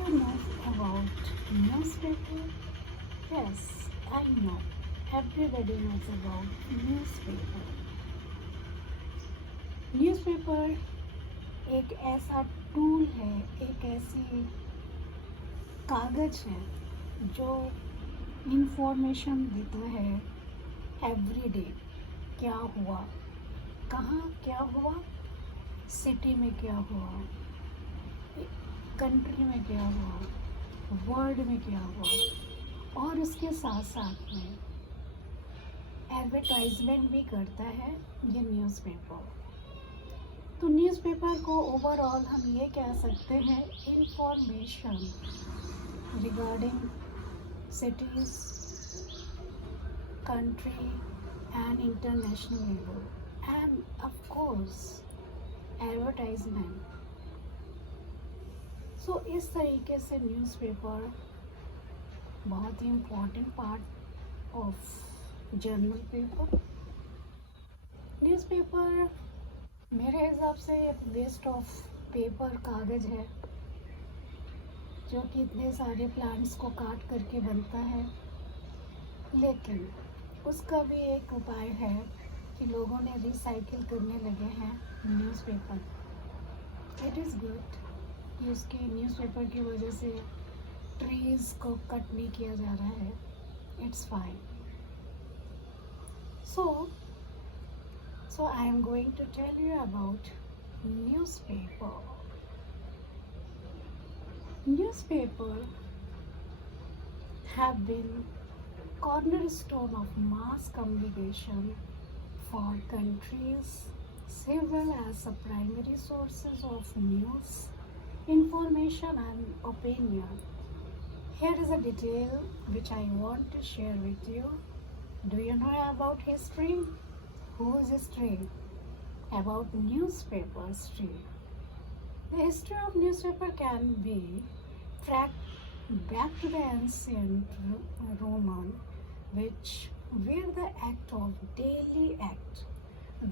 you know about newspaper? Yes, I know. Everybody knows about newspaper. Newspaper एक ऐसा tool है, एक ऐसी कागज़ है जो इंफॉर्मेशन देता है एवरी डे। क्या हुआ, कहाँ क्या हुआ, सिटी में क्या हुआ, कंट्री में क्या हुआ, वर्ल्ड में क्या हुआ, और उसके साथ साथ में एडवर्टाइजमेंट भी करता है ये न्यूज़पेपर। तो न्यूज़पेपर को ओवरऑल हम ये कह सकते हैं information regarding cities, country and international level, and of course advertisement. So इस तरीके से न्यूज़पेपर बहुत ही important part of journal paper. Newspaper मेरे हिसाब से एक वेस्ट ऑफ पेपर कागज़ है जो कि इतने सारे प्लांट्स को काट करके बनता है, लेकिन उसका भी एक उपाय है कि लोगों ने रिसाइकिल करने लगे हैं न्यूज़पेपर। इट इज़ गुड कि उसकी न्यूज़पेपर की वजह से ट्रीज़ को कट नहीं किया जा रहा है। It's fine. So I am going to tell you about newspaper. Newspaper have been cornerstone of mass communication for countries, several as a primary sources of news, information and opinion. Here is a detail which I want to share with you. Do you know about history? Whose history? About newspaper history. The history of newspaper can be tracked back to the ancient Roman, which where the act of daily act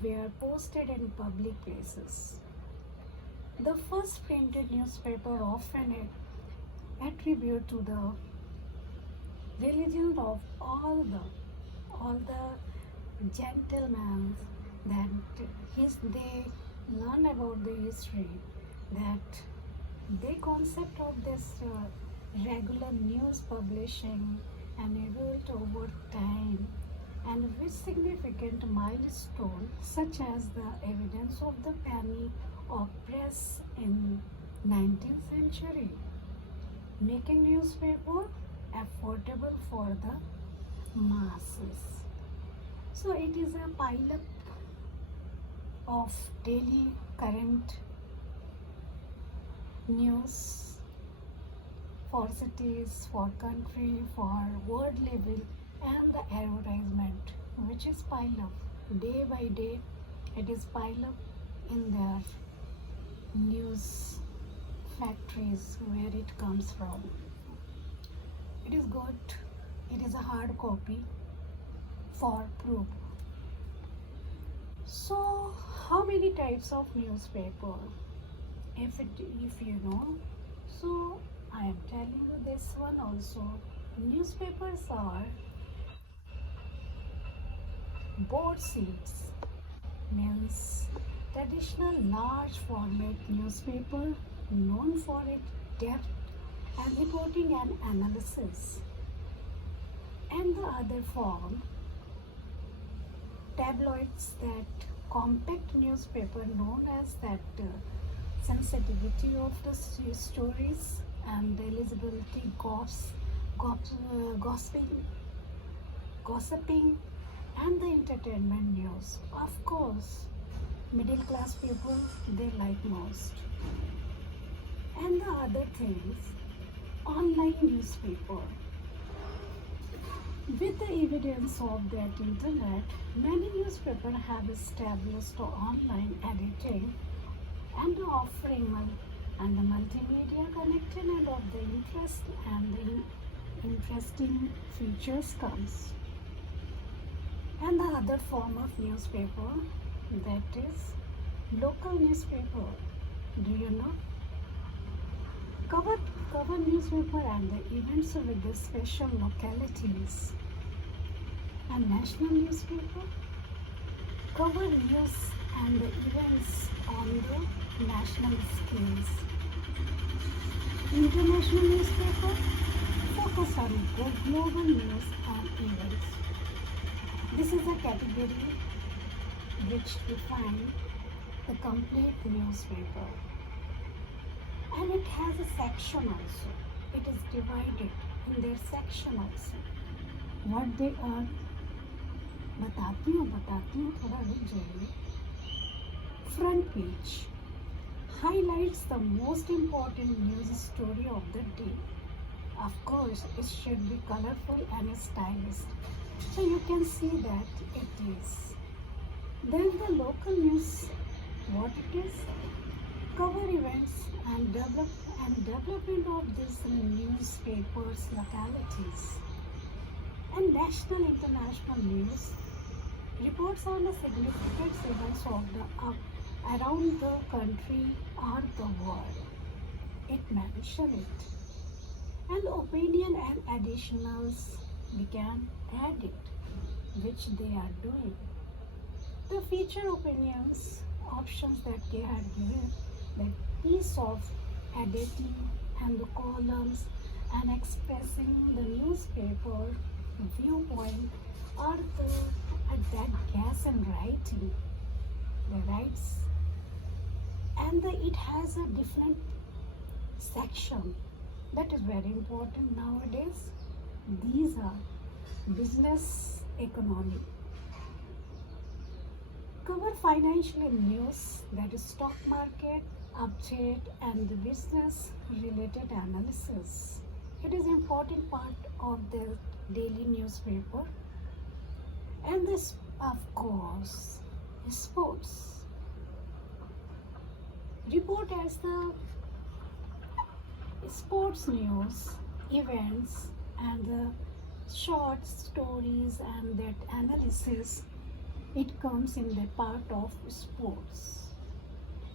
were posted in public places. The first printed newspaper often attribute to the religion of all the gentlemen that they learn about the history, that the concept of this regular news publishing and evolved over time, and with significant milestone such as the evidence of the penny of press in 19th century, making newspaper affordable for the masses. So it is a pile up of daily current news for cities, for country, for world level, and the advertisement which is pile up day by day. It is pile up in their news factories where it comes from. It is good. It is a hard copy for proof. So how many types of newspaper? If you know, so I am telling you this one also. Newspapers are board sheets, means traditional large format newspaper known for its depth and reporting and analysis. And the other form, tabloids, that compact newspaper known as that sensitivity of the stories and the eligibility, gossiping and the entertainment news. Of course, middle class people, they like most. And the other things, online newspaper. With the evidence of that internet, many newspapers have established online editing and the offering and the multimedia connected and of the interest and the interesting features comes. And the other form of newspaper, that is local newspaper. Do you know? Cover cover newspaper and the events with the special localities. And national newspaper cover news and the events on the national scales. International newspaper focus on the global news and events. This is a category which define the complete newspaper, and it has a section also. It is divided in their section also. What they are बताती हूँ थोड़ा रुक जाइए. Front page highlights the most important news story of the day. Of course, it should be colorful and stylish. So you can see that it is. Then the local news, what it is, cover events and development of these newspapers localities. And national international news reports on the significant events of the around the country or the world. It mentions it. And opinion and additionals we can add it, which they are doing. The feature opinions options that they are given, like piece of editing and the columns and expressing the newspaper viewpoint or that gas and writing, the rights, and it has a different section that is very important nowadays. These are business economy. Cover financial news, that is stock market update and the business related analysis. It is important part of the daily newspaper. And this, of course, sports. Report as the sports news, events, and the short stories and that analysis. It comes in the part of sports.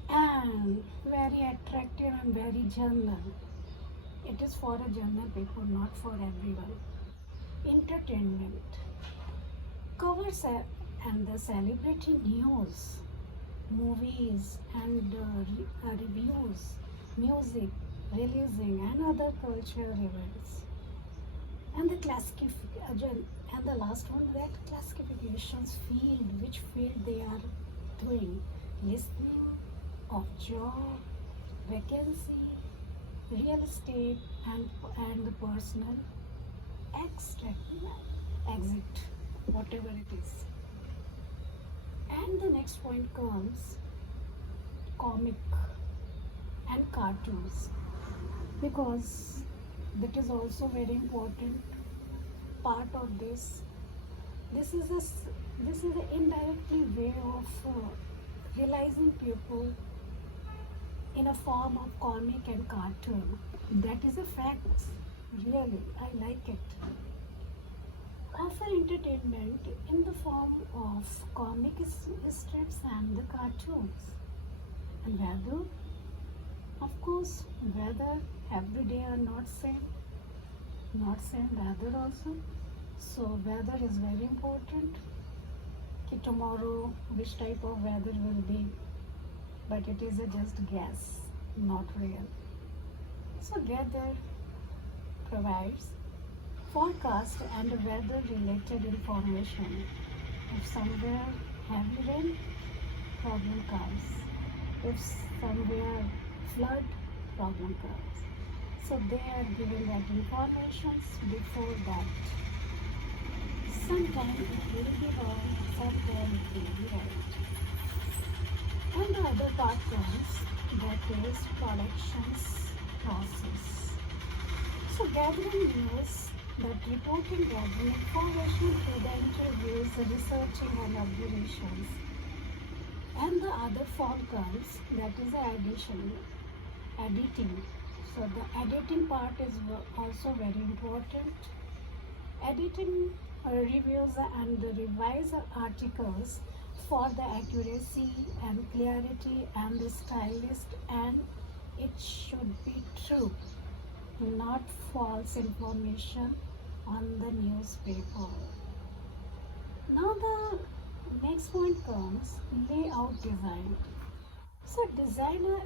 And very attractive and very journal. It is for a journal paper, not for everyone. Entertainment covers and the celebrity news, movies and reviews, music, releasing and other cultural events. And the classification and the last one, that classifications field, which field they are doing, listening of job, vacancy, real estate and the personal exit, whatever it is. And the next point comes comic and cartoons, because that is also very important part of this. This is an indirectly way of realizing people in a form of comic and cartoon. That is a fact. Really, I like it. Offer entertainment in the form of comic strips and the cartoons. And weather, of course, weather every day are not same weather also. So weather is very important. Ki tomorrow which type of weather will be, but it is a just guess, not real. So weather provides forecast and weather related information. If somewhere heavy rain, problem comes. If somewhere flood, problem comes. So they are given that information before that. Sometimes it will be wrong, sometimes it will be right. And the other part comes, that is productions process. So gathering news, that reporting, gathering information through the interviews, the researching and observations. And the other form comes, that is the editing. So the editing part is also very important. Editing reviews and the revise articles for the accuracy and clarity and the stylist, and it should be true. not false information on the newspaper. Now the next point comes layout design. So designer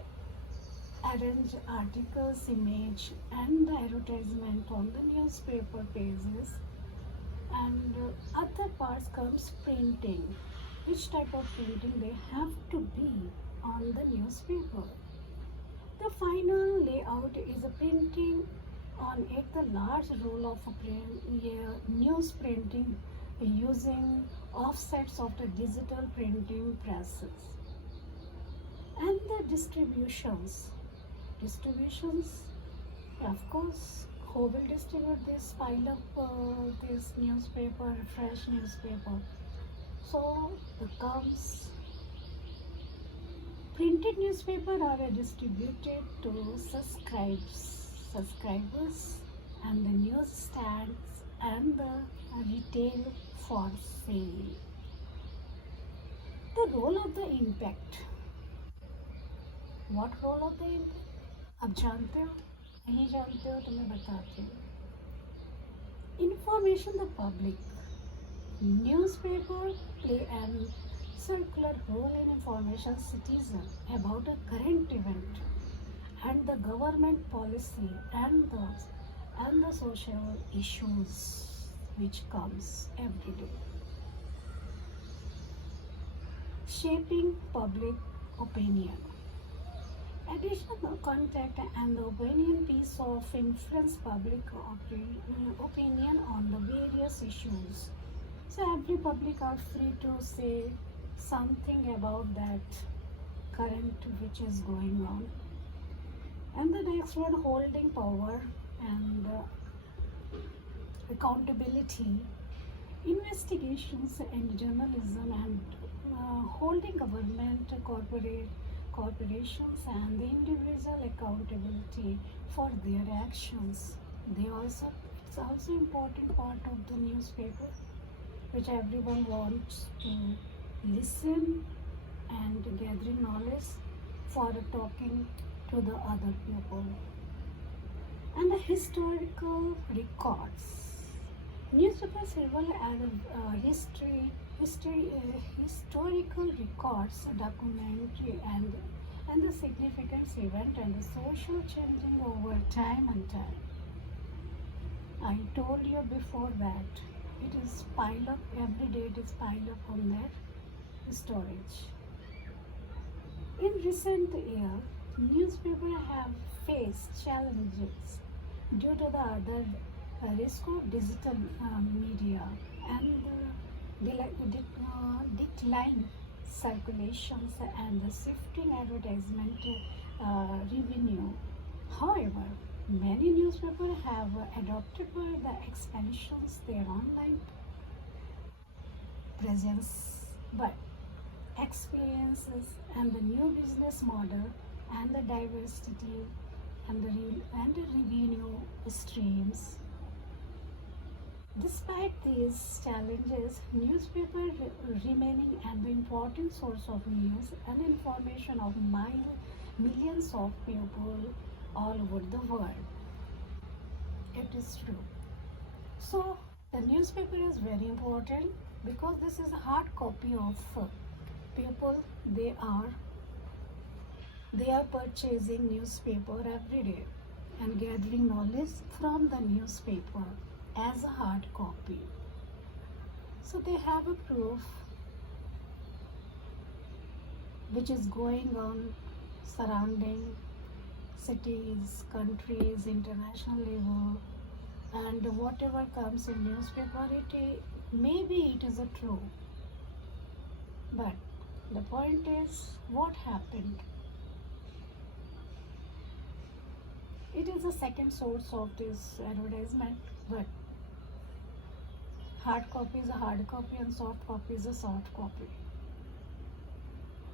arrange articles, image and the advertisement on the newspaper pages, and other parts comes printing. Which type of printing they have to be on the newspaper. The final layout is a printing on it the large role of a news printing using offsets of the digital printing presses. And the distributions, of course, who will distribute this pile of this newspaper, fresh newspaper. So the comes printed newspaper are distributed to subscribers and the newsstands and the retail for sale. The role of the impact. What role of the impact? आप जानते हो? नहीं जानते हो तो मैं बताती हूँ. Information the public. Newspaper play an circular role in information citizen about a current event and the government policy and the social issues which comes every day. Shaping public opinion. Additional contact and the opinion piece of influence public opinion on the various issues. So every public are free to say something about that current which is going on. And the next one, holding power and accountability, investigations and journalism, and holding government, corporations and the individual accountability for their actions. It's also important part of the newspaper which everyone wants to listen and gathering knowledge for talking to the other people. And the historical records. Newspapers serve as historical records, documentary and the significant event and the social changing over time and time. I told you before that it is pile up every day. It is pile up on their storage. In recent years, newspapers have faced challenges due to the other risk of digital media and the decline circulations and the shifting advertisement revenue. However, many newspapers have adopted by the expansions their online presence, but experiences and the new business model and the diversity and the revenue streams. Despite these challenges, newspaper remaining an important source of news and information of millions of people all over the world. It is true. So the newspaper is very important because this is a hard copy of people. They are purchasing newspaper every day and gathering knowledge from the newspaper as a hard copy. So they have a proof which is going on surrounding cities, countries, international level, and whatever comes in newspaper, maybe it is a true. But the point is, what happened? It is a second source of this advertisement, but hard copy is a hard copy and soft copy is a soft copy.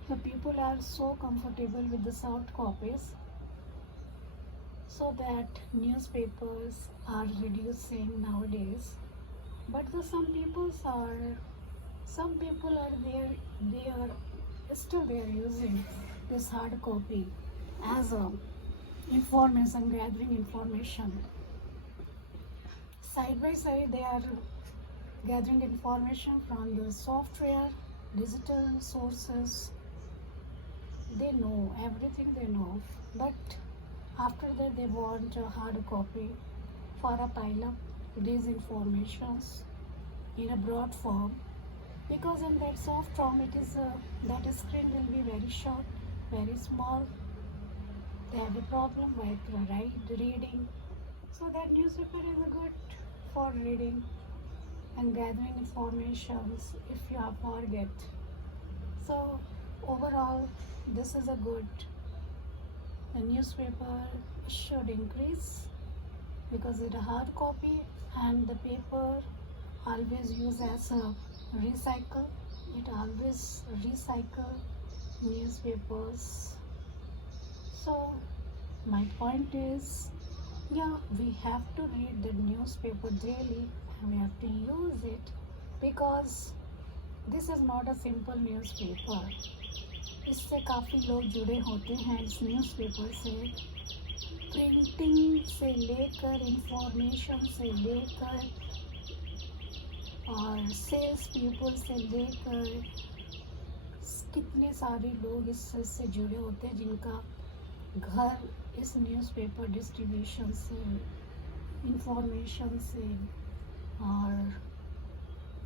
So people are so comfortable with the soft copies, so that newspapers are reducing nowadays. But some people are there, they are still using this hard copy as a information, gathering information. Side by side, they are gathering information from the software, digital sources. They know everything they know, but after that, they want a hard copy for a pile up these informations in a broad form, because in that soft form it is that screen will be very short, very small. They have a problem with reading, so that newspaper is a good for reading and gathering informations if you have forget. So overall, this is a good. The newspaper should increase because it's a hard copy, and the paper always use as a recycle. It always recycle newspapers. So my point is, yeah, we have to read the newspaper daily and we have to use it, because this is not a simple newspaper. इससे काफ़ी लोग जुड़े होते हैं इस newspaper से, printing से लेकर इंफॉर्मेशन से लेकर और सेल्स पीपल से लेकर कितने सारे लोग इससे जुड़े होते हैं जिनका घर इस न्यूज़पेपर डिस्ट्रीब्यूशन से, इंफॉर्मेशन से और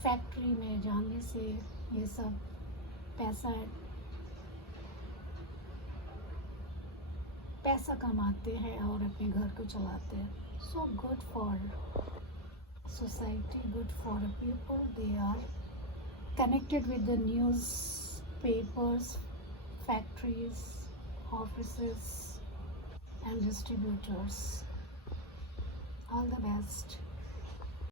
फैक्ट्री में जाने से ये सब पैसा कमाते हैं और अपने घर को चलाते हैं. So good for society, good for the people. They are connected with the newspapers, factories, offices, and distributors. All the best.